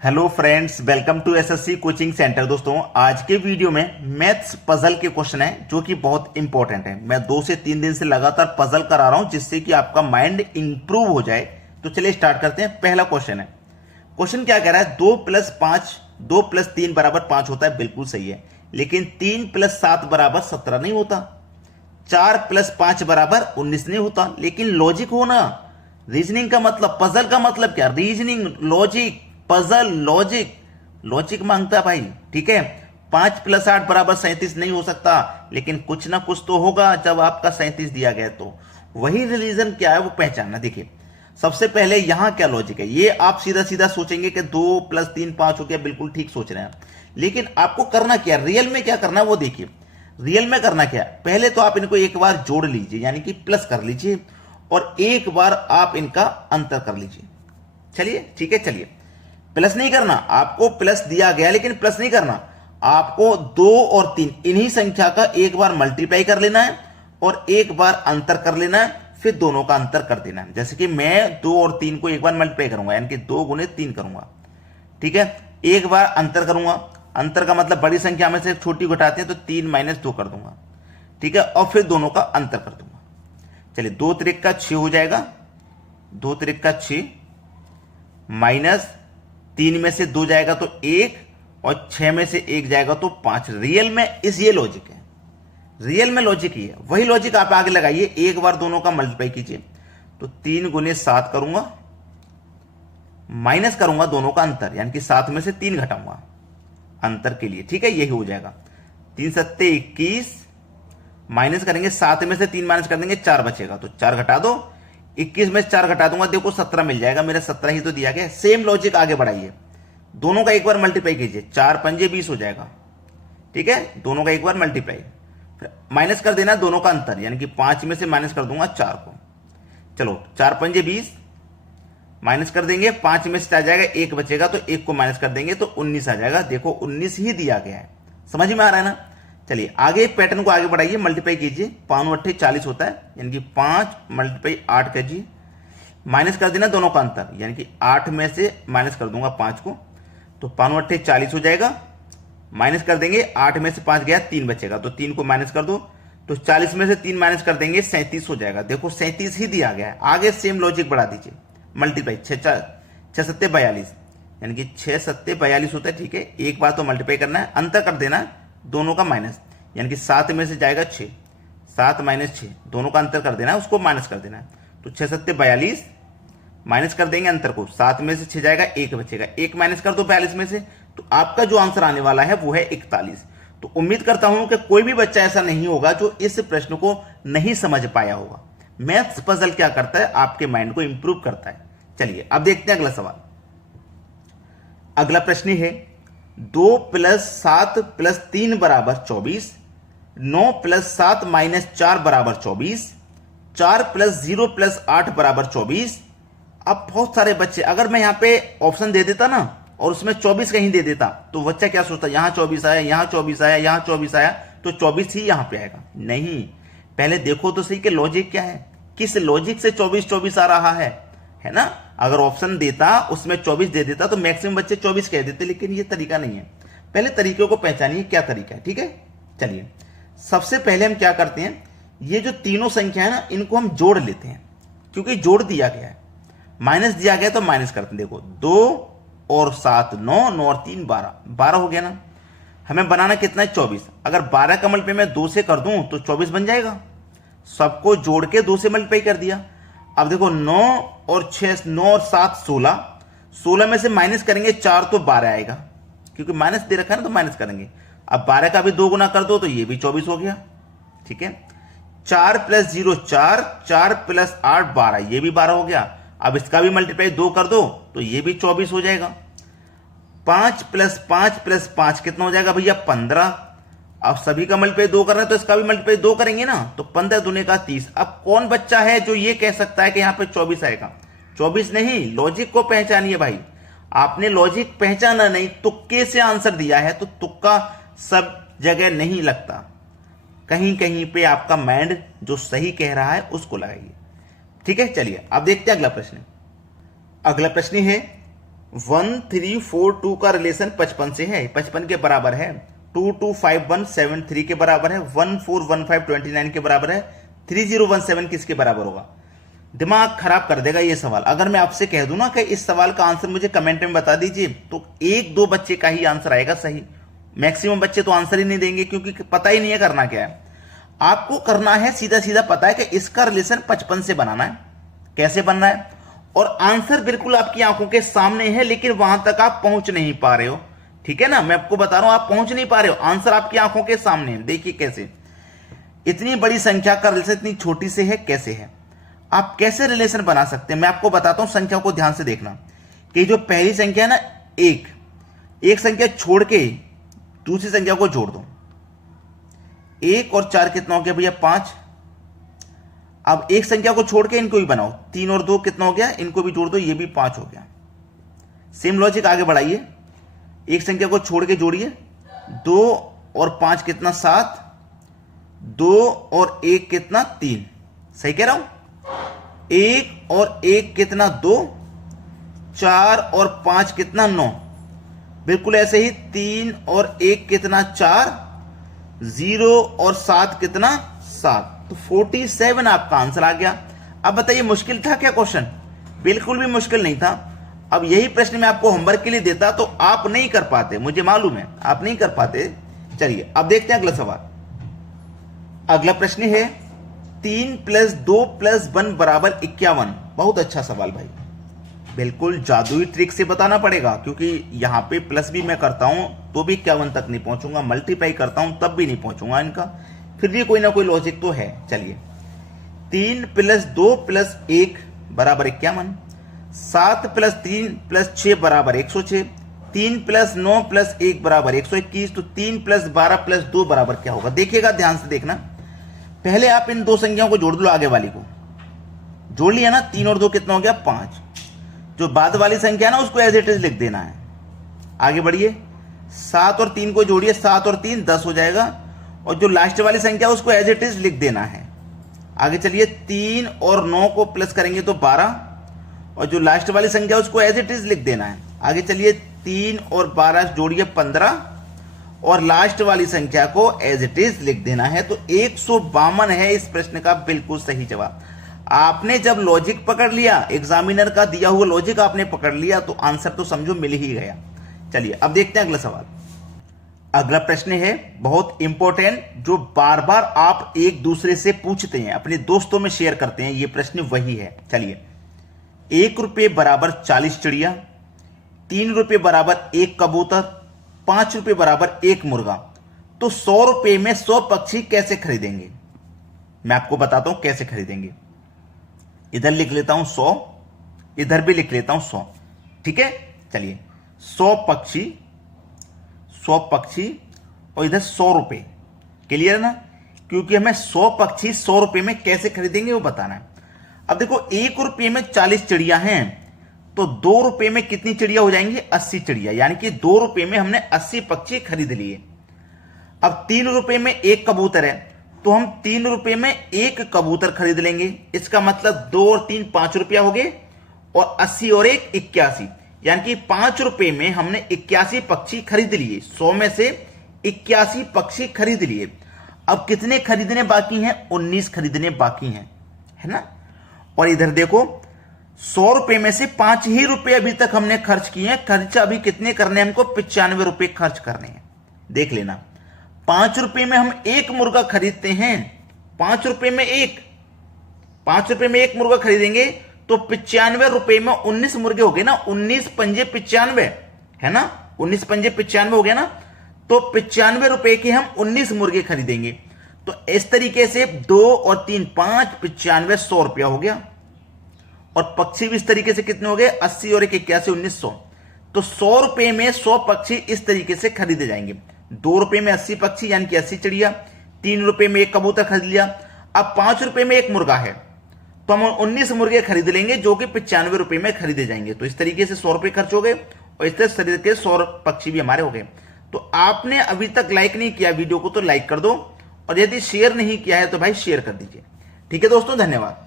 Hello friends, welcome to SSC coaching centre. दोस्तों, आज के वीडियो में मैथ्स पजल के क्वेश्चन है जो कि बहुत इंपॉर्टेंट है। मैं 2 से 3 दिन से लगातार पजल करा रहा हूं जिससे कि आपका माइंड इंप्रूव हो जाए। तो चलिए स्टार्ट करते हैं। पहला क्वेश्चन है, क्वेश्चन क्या कह रहा है, 2 प्लस 3 बराबर 5 होता है। बिल्कुल सही है, लेकिन 3 प्लस 7 बराबर 17 नहीं होता। 4 प्लस 5 बराबर 19 नहीं होता। लेकिन लॉजिक हो ना, रीजनिंग का मतलब, पजल का मतलब क्या, reasoning, logic, puzzle, logic. Logic मांगता है भाई, ठीक है। 5 प्लस 8 बराबर 37 नहीं हो सकता, लेकिन कुछ ना कुछ तो होगा जब आपका 37 दिया गया। तो वही रीजन क्या है वो पहचानना। देखिए, सबसे पहले यहां क्या लॉजिक है, ये आप सीधा सीधा सोचेंगे कि 2 प्लस 3 5 हो गया। बिल्कुल ठीक सोच रहे हैं, लेकिन आपको करना क्या, रियल में क्या करना है वो देखिए। रियल में करना क्या है, पहले तो आप इनको एक बार जोड़ लीजिए, यानी कि प्लस कर लीजिए, और एक बार आप इनका अंतर कर लीजिए। चलिए ठीक है, चलिए। प्लस नहीं करना, आपको प्लस दिया गया लेकिन प्लस नहीं करना। आपको 2 और 3 इन्हीं संख्या का एक बार मल्टीप्लाई कर लेना है और एक बार अंतर कर लेना है, फिर दोनों का अंतर कर देना है। जैसे कि मैं 2 और 3 को एक बार मल्टीप्लाई करूंगा, यानी कि 2 गुने 3 करूंगा, ठीक है। एक बार अंतर करूंगा, अंतर का मतलब बड़ी संख्या में से छोटी घटाते हैं तो 3 माइनस 2 कर दूंगा, ठीक है, और फिर दोनों का अंतर कर दूंगा। चलिए, 2 त्रिक का 6 हो जाएगा, 2 त्रिक का 6 माइनस 3 में से 2 जाएगा तो 1, और 6 में से 1 जाएगा तो 5। रियल में ये लॉजिक है, रियल में लॉजिक ही है। वही लॉजिक आप आगे लगाइए, एक बार दोनों का मल्टीप्लाई कीजिए तो 3 गुने 7 करूंगा, माइनस करूंगा दोनों का अंतर, यानी कि 7 में से 3 घटाऊंगा अंतर के लिए, ठीक है। यही हो जाएगा 3 सत्ते 21, माइनस करेंगे 7 में से 3 माइनस कर देंगे 4 बचेगा, तो 4 घटा दो, 21 में से 4 घटा दूंगा, देखो 17 मिल जाएगा। मेरा 17 ही तो दिया गया। सेम लॉजिक आगे बढ़ाइए, दोनों का एक बार मल्टीप्लाई कीजिए, 4 पंजे 20 हो जाएगा, ठीक है। दोनों का एक बार मल्टीप्लाई, फिर माइनस कर देना दोनों का अंतर, यानी कि 5 में से माइनस कर दूंगा 4 को। चलो, 4 पंजे 20, माइनस कर देंगे, 5 में से आ जाएगा 1 बचेगा, तो 1 को माइनस कर देंगे तो 19 आ जाएगा। देखो 19 ही दिया गया है, समझ में आ रहा है ना। चलिए आगे पैटर्न को आगे बढ़ाइए, मल्टीप्लाई कीजिए। 5 8 40 होता है, यानी कि 5 मल्टीप्लाई 8 कीजिए, माइनस कर देना दोनों का अंतर, यानी कि 8 में से माइनस कर दूंगा 5 को, तो 5 8 40 हो जाएगा। माइनस कर देंगे, 8 में से 5 गया 3 बचेगा, तो 3 को माइनस कर दो, तो 40 में से 3 माइनस कर देंगे 37 हो जाएगा। देखो 37 ही दिया गया है। आगे सेम लॉजिक बढ़ा दीजिए, मल्टीप्लाई 6 सत्ते 42, यानी कि 6 सत्ते 42 होता है, ठीक है। एक बार तो मल्टीप्लाई करना है, अंतर कर देना है दोनों का माइनस, यानी कि 7 में से जाएगा 6, 7 माइनस 6, दोनों का अंतर कर देना है, उसको माइनस कर देना है, तो 6 सत्ते 42, माइनस कर देंगे अंतर को, 7 में से 6 जाएगा 1 बचेगा, 1 माइनस कर दो 42 में से, तो आपका जो आंसर आने वाला है वो है 41। तो उम्मीद करता हूं कि कोई भी बच्चा ऐसा नहीं होगा जो इस प्रश्न को नहीं समझ पाया होगा। मैथ्स पजल क्या करता है, आपके माइंड को इंप्रूव करता है। चलिए अब देखते हैं अगला सवाल। अगला प्रश्न है, 2 प्लस 7 प्लस 3 बराबर 24, 9 प्लस 7 माइनस 4 बराबर 24, 4 प्लस 0 प्लस 8 बराबर 24। अब बहुत सारे बच्चे, अगर मैं यहां पे ऑप्शन दे देता ना और उसमें 24 कहीं दे देता, तो बच्चा क्या सोचता, यहां 24 आया, यहां 24 आया, यहां 24 आया, तो 24 ही यहां पे आएगा। नहीं, पहले देखो तो सही कि लॉजिक क्या है, किस लॉजिक से 24 24 आ रहा है ना। अगर ऑप्शन देता उसमें 24 दे देता तो मैक्सिमम बच्चे 24 कह देते, लेकिन ये तरीका नहीं है। पहले तरीके को पहचानिए, क्या तरीका है, ठीक है। चलिए, सबसे पहले हम क्या करते हैं, ये जो तीनों संख्या है ना, इनको हम जोड़ लेते हैं, क्योंकि जोड़ दिया गया है, माइनस दिया गया तो माइनस करते हैं। देखो 2 और 7 9, 9 और 3 12, 12 हो गया ना। हमें बनाना कितना है, 24। अगर 12 का मल्टीप्लाई मैं 2 से कर दूं तो 24 बन जाएगा। सबको जोड़ के 2 से मल्टीप्लाई कर दिया। अब देखो 9 और 6, 9 और 7 16, 16 में से माइनस करेंगे 4 तो 12 आएगा, क्योंकि माइनस दे रखा है ना, तो माइनस करेंगे। अब 12 का भी 2 गुना कर दो तो ये भी 24 हो गया, ठीक है। 4 प्लस 0 4, 4 प्लस 8 12, ये भी 12 हो गया। अब इसका भी मल्टीप्लाई 2 कर दो तो ये भी 24 हो जाएगा। 5 प्लस 5 प्लस 5 कितना हो जाएगा भैया, 15। अब सभी का मल्टीप्लाई 2 कर रहे हैं तो इसका भी मल्टीप्लाई 2 करेंगे ना, तो 15 दूने का 30। अब कौन बच्चा है जो ये कह सकता है कि यहां पे 24 आएगा, 24 नहीं। लॉजिक को पहचानिए भाई, आपने लॉजिक पहचाना नहीं, तुक्के से आंसर दिया है, तो तुक्का सब जगह नहीं लगता, कहीं कहीं पे आपका माइंड जो सही कह रहा है उसको लगाइए, ठीक है। चलिए अब देखते हैं अगला प्रश्न। अगला प्रश्न है 1342 का रिलेशन 55 से है, 55 के बराबर है, 225173 के बराबर है, 141529 के बराबर है, 3017 किसके बराबर होगा? दिमाग खराब कर देगा ये सवाल। अगर मैं आपसे कह दूं ना कि इस सवाल का आंसर मुझे कमेंट में बता दीजिए, तो एक दो बच्चे का ही आंसर आएगा सही, मैक्सिमम बच्चे तो आंसर ही नहीं देंगे, क्योंकि पता ही नहीं है करना क्या है। आपको करना है सीधा सीधा पता है कि इसका रिलेशन 55 से बनाना है, कैसे बनना है, और आंसर बिल्कुल आपकी आंखों के सामने है, लेकिन वहां तक आप पहुंच नहीं पा रहे हो। ठीक है ना, मैं आपको बता रहा हूं, आप पहुंच नहीं पा रहे हो, आंसर आपकी आंखों के सामने है। देखिए कैसे, इतनी बड़ी संख्या का रिलेशन इतनी छोटी से है, कैसे है, आप कैसे रिलेशन बना सकते हैं। मैं आपको बताता हूं, संख्या को ध्यान से देखना कि जो पहली संख्या है ना, एक संख्या छोड़ के दूसरी संख्या को जोड़ दो, 1 और 4 कितना हो गया भैया? 5। अब एक संख्या को छोड़ के इनको भी बनाओ, 3 और 2 कितना हो गया? इनको भी जोड़ दो, ये भी 5 हो गया। सेम लॉजिक आगे बढ़ाइए, एक संख्या को छोड़ के जोड़िए, 2 और 5 कितना? 7, 2 और 1 कितना? 3। सही कह रहा हूं? 1 और 1 कितना? 2, 4 और 5 कितना? 9। बिल्कुल ऐसे ही 3 और 1 कितना? 4, 0 और 7 कितना? 7। तो 47 आपका आंसर आ गया। अब बताइए मुश्किल था क्या क्वेश्चन? बिल्कुल भी मुश्किल नहीं था। अब यही प्रश्न मैं आपको होमवर्क के लिए देता तो आप नहीं कर पाते, मुझे मालूम है आप नहीं कर पाते। चलिए अब देखते हैं अगला सवाल। अगला प्रश्न है 3 + 2 + 1 = 51। बहुत अच्छा सवाल भाई, बिल्कुल जादुई ट्रिक से बताना पड़ेगा, क्योंकि यहां पे प्लस भी मैं करता हूं तो भी 51 तक नहीं पहुंचूंगा, मल्टीप्लाई करता हूं तब भी नहीं पहुंचूंगा इनका, फिर भी कोई ना कोई लॉजिक तो है। चलिए 3 + 2 + 1 = 51, 7 + 3 + 6 = 106, 3 + 9 + 1 = 121। तो 3 + 12 + 2 बराबर क्या होगा? देखिएगा, ध्यान से देखना। पहले आप इन दो संख्याओं को जोड़ लो, आगे वाली को जोड़ लिया ना, 3 और 2 कितना हो गया? 5। जो बाद वाली संख्या है ना, उसको एज इट इज लिख देना है। आगे बढ़िए, 7 और 3 को जोड़िए, 7 और 3 10 हो जाएगा, और जो लास्ट वाली संख्या है उसको एज इट इज लिख देना है। आगे चलिए, 3 और 9 को प्लस करेंगे तो 12, और जो लास्ट वाली संख्या है उसको एज इट इज लिख देना है। आगे चलिए, 3 और 12 जोड़िए 15, और लास्ट वाली संख्या को एज इट इज लिख देना है। तो 152 है इस प्रश्न का बिल्कुल सही जवाब। आपने जब लॉजिक पकड़ लिया, एग्जामिनर का दिया हुआ लॉजिक आपने पकड़ लिया, तो आंसर तो समझो मिल ही गया। चलिए अब देखते हैं अगला सवाल। अगला प्रश्न है बहुत इंपॉर्टेंट, जो बार बार आप एक दूसरे से पूछते हैं, अपने दोस्तों में शेयर करते हैं, ये प्रश्न वही है। चलिए, 1 रुपये बराबर 40 चिड़िया, 3 रुपये बराबर 1 कबूतर, 5 रुपये बराबर 1 मुर्गा, तो 100 रुपये में 100 पक्षी कैसे खरीदेंगे? मैं आपको बताता हूं कैसे खरीदेंगे। इधर लिख लेता हूं 100, इधर भी लिख लेता हूं 100। ठीक है, चलिए 100 पक्षी और इधर 100 रुपए। क्लियर है ना? क्योंकि हमें 100 पक्षी 100 रुपए में कैसे खरीदेंगे वो बताना है। अब देखो, 1 रुपये में 40 चिड़िया हैं, तो 2 रुपये में कितनी चिड़िया हो जाएंगी? 80 चिड़िया, यानी कि 2 रुपये में हमने 80 पक्षी खरीद लिए। अब 3 रुपये में 1 कबूतर है, तो हम 3 रुपये में 1 कबूतर खरीद लेंगे। इसका मतलब 2 और 3 5 रुपया हो गए, और 80 और 1 81, यानी कि 5 रुपये में हमने 81 पक्षी खरीद लिए। 100 में से 81 पक्षी खरीद लिए। अब कितने खरीदने बाकी हैं? 19 खरीदने बाकी हैं, है ना? और इधर देखो, 100 रुपये में से 5 ही रुपये अभी तक हमने खर्च किए हैं। खर्च अभी कितने करने हैं हमको? 95 रुपये खर्च करने हैं। देख लेना, 5 रुपये में हम 1 मुर्गा खरीदते हैं, 5 रुपये में 1 मुर्गा खरीदेंगे, तो 95 रुपये में 19 मुर्गे हो गए ना, 19 पंजे 95, है ना? 19 पंजे 95 हो गया ना, तो 95 रुपये के हम 19 मुर्गे खरीदेंगे। तो इस तरीके से 2 और 3 5, 95 100 रुपया हो गया। और पक्षी भी इस तरीके से कितने हो गए? 80 और 1 81, 1900। तो 100 रुपये में 100 पक्षी इस तरीके से खरीदे जाएंगे। 2 रुपये में 80 पक्षी, यानी कि 80 चिड़िया, 3 रुपये में 1 कबूतर खरीद लिया। अब 5 रुपये में 1 मुर्गा है, तो हम 19 मुर्गे खरीद लेंगे, जो कि 95 रुपये में खरीदे जाएंगे। तो इस तरीके से 100 रुपये खर्च हो गए, और इस तरीके से 100 पक्षी भी हमारे हो गए। तो आपने अभी तक लाइक नहीं किया वीडियो को, तो लाइक कर दो, और यदि शेयर नहीं किया है तो भाई शेयर कर दीजिए। ठीक है दोस्तों, धन्यवाद।